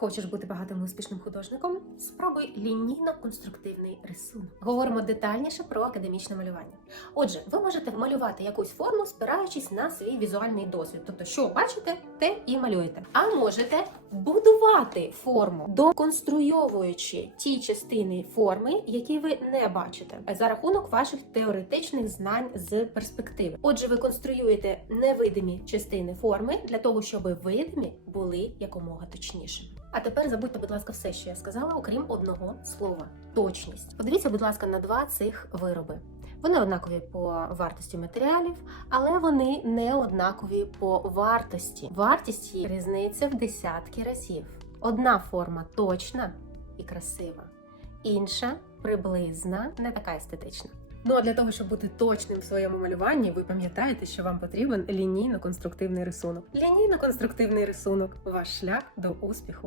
Хочеш бути багатим і успішним художником? Спробуй лінійно-конструктивний рисунок. Говоримо детальніше про академічне малювання. Отже, ви можете малювати якусь форму, спираючись на свій візуальний досвід. Тобто, що бачите, те і малюєте. А можете будувати форму, доконструйовуючи ті частини форми, які ви не бачите, за рахунок ваших теоретичних знань з перспективи. Отже, ви конструюєте невидимі частини форми для того, щоб видимі були якомога точнішими. А тепер забудьте, будь ласка, все, що я сказала, окрім одного слова точність. Подивіться, будь ласка, на два цих вироби. Вони однакові по вартості матеріалів, але вони не однакові по вартості. Вартість їх різниця в десятки разів. Одна форма точна і красива, інша приблизна, не така естетична. Ну а для того, щоб бути точним в своєму малюванні, ви пам'ятаєте, що вам потрібен лінійно-конструктивний рисунок. Лінійно-конструктивний рисунок ваш шлях до успіху.